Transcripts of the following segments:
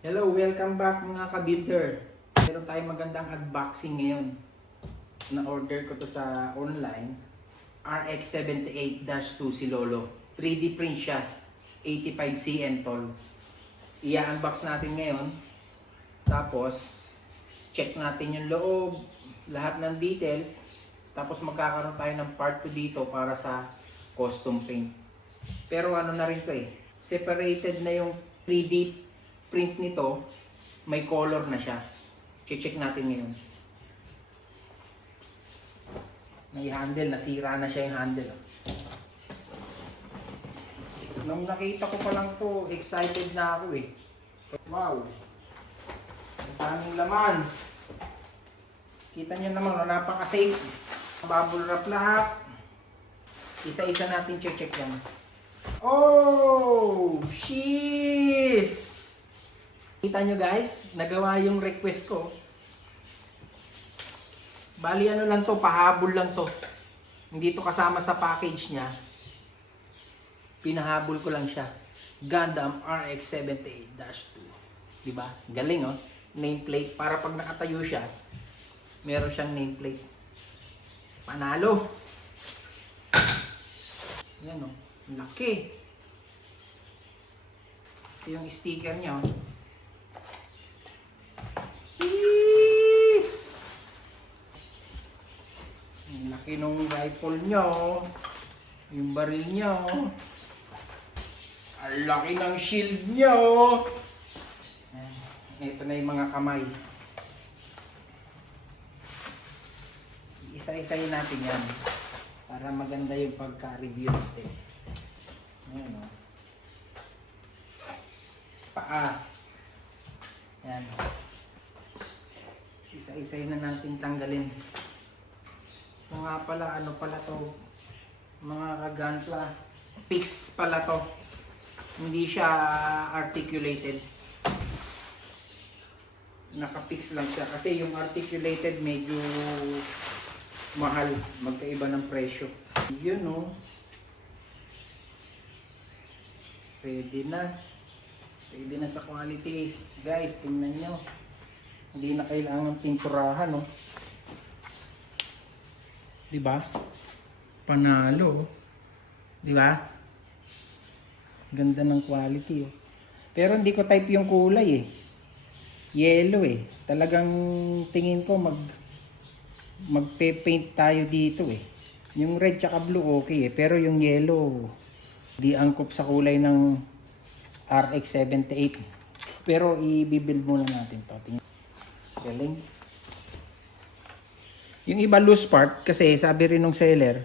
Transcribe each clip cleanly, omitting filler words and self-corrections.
Hello, welcome back mga ka-builder. Meron tayong magandang unboxing ngayon. Na-order ko to sa online. RX78-2 si Lolo. 3D print siya. 85 cm tall. I-unbox natin ngayon. Tapos, check natin yung loob. Lahat ng details. Tapos magkakaroon tayo ng part 2 dito para sa custom paint. Pero ano na rin to separated na yung 3D print nito, may color na siya. Check natin ngayon. May handle, nasira na siya yung handle. Nung nakita ko pa lang to, excited na ako Wow! Ang daming laman. Kita nyo naman, napaka-safe. Bubble wrap lahat. Isa-isa natin check yan. Oh! Sheesh! Kita nyo guys, nagawa yung request ko. Bali ano lang to, pahabol lang to. Hindi to kasama sa package niya. Pinahabol ko lang siya. Gundam RX78-2. Diba? Galing nameplate. Para pag nakatayo siya, meron siyang nameplate. Panalo! Yan laki. Ito yung sticker niya Yes! Ang laki nung rifle nyo. Yung baril nyo. Ang laki ng shield nyo. Ito na yung mga kamay. Isa-isayin natin yan. Para maganda yung pagka-review natin. Ayan Paa. Yan. Isa-isayin na natin tanggalin. Mga pala, ano pala to? Mga kaganpla. Fix pala to. Hindi siya articulated. Naka-fix lang siya. Kasi yung articulated medyo mahal. Magkaiba ng presyo. Yun Pwede na. Pwede na sa quality. Guys, tingnan nyo. Hindi na kailangan pinturahan Diba? Panalo Diba? Ganda ng quality Pero hindi ko type yung kulay Yellow Talagang tingin ko magpe-paint tayo dito Yung red tsaka blue okay Pero yung yellow di angkop sa kulay ng RX78. Pero i-build muna natin to. Tingnan. Galing. Yung iba loose part kasi sabi rin ng seller,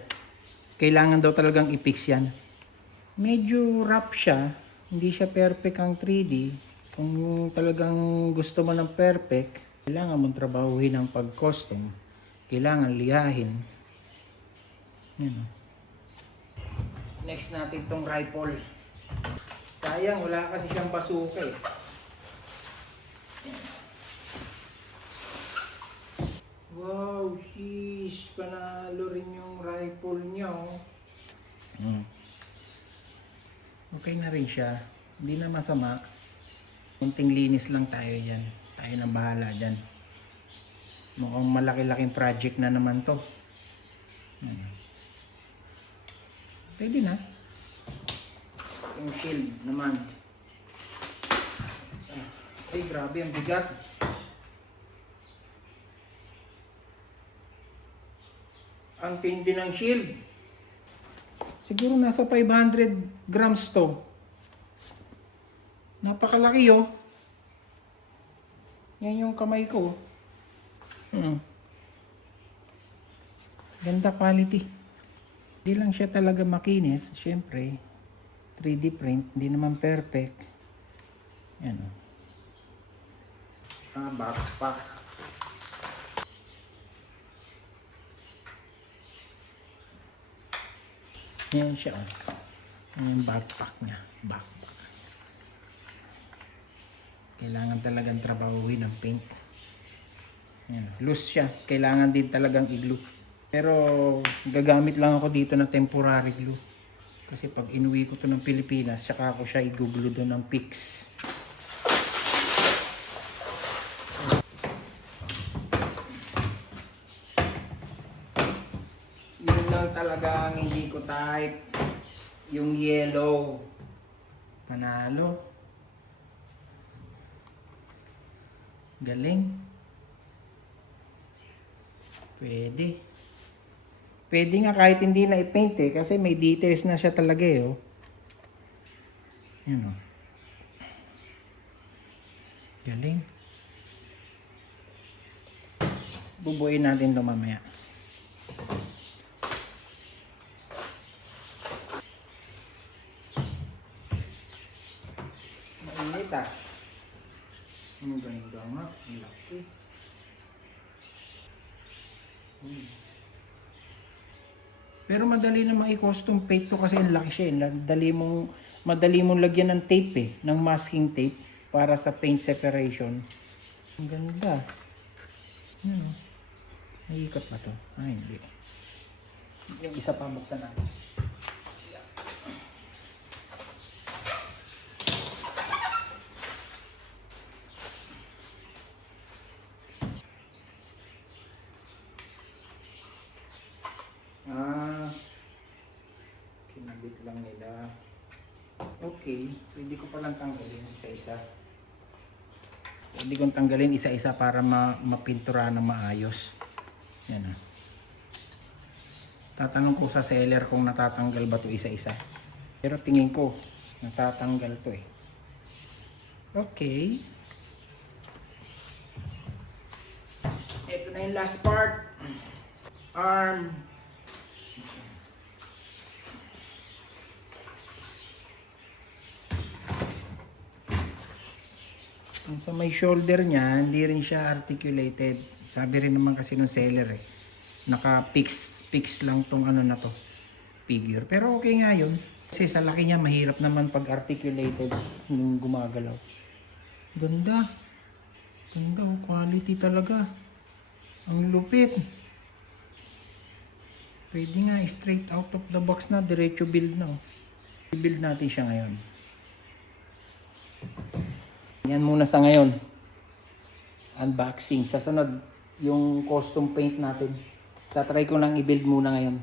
kailangan daw talagang i-fix yan. Medyo rough siya. Hindi siya perfect ang 3D. Kung talagang gusto mo ng perfect, kailangan mong trabahuhin ng pag-custom. Kailangan liyahin. Yan. Next natin tong rifle. Sayang, wala kasi siyang basuka Wow, sheesh. Panalo rin yung rifle niya Okay na rin siya. Hindi na masama. Kunting linis lang tayo dyan. Tayo na bahala dyan. Mukhang malaki-laking project na naman to. Pwede na. Yung shield naman. Ay, grabe ang bigat. Ang tindi ng shield. Siguro nasa 500 grams to. Napakalaki Yan yung kamay ko. Ganda quality. Hindi lang siya talaga makinis. Siyempre, 3D print. Hindi naman perfect. Yan backpack. Yan siya yung backpack niya. Backpack. Kailangan talagang trabahuin ng paint. Yan. Loose siya. Kailangan din talagang i-glue. Pero gagamit lang ako dito ng temporary glue. Kasi pag inuwi ko to ng Pilipinas, tsaka ako siya i-glue doon ng Pix. talaga ang hindi ko type. Yung yellow. Panalo. Galing. Pwede. Pwede nga kahit hindi na i-paint eh. Kasi may details na siya talaga eh. Oh. Yun oh. Galing. Bubuin natin ito mamaya. Mainit ah. Ang ganda nga. Ang laki. Pero madali na i-custom paint to kasi ang laki siya eh. Madali mong lagyan ng tape eh. Ng masking tape para sa paint separation. Ang ganda. Ano? Naiikot ba to? Ay, hindi. Yung isa pa buksan natin. Kinabit lang nila. Okay, pwede ko palang tanggalin isa-isa. Pwede kong tanggalin isa-isa para mapintura ng maayos. Yan ah. Tatanong ko sa seller kung natatanggal ba to isa-isa. Pero tingin ko, natatanggal to eh. Okay. Ito na yung last part. Arm. Ang sa may shoulder niya, hindi rin siya articulated. Sabi rin naman kasi ng seller eh. Naka-fix lang tong ano na to. Figure. Pero okay nga yun. Kasi sa laki niya, mahirap naman pag articulated yung gumagalaw. Ganda. Ganda oh. Quality talaga. Ang lupit. Pwede nga straight out of the box na. Diretso build na oh. I-build natin siya ngayon. Yan muna sa ngayon. Unboxing. Sa sunod, yung custom paint natin. Tatry ko nang i-build muna ngayon.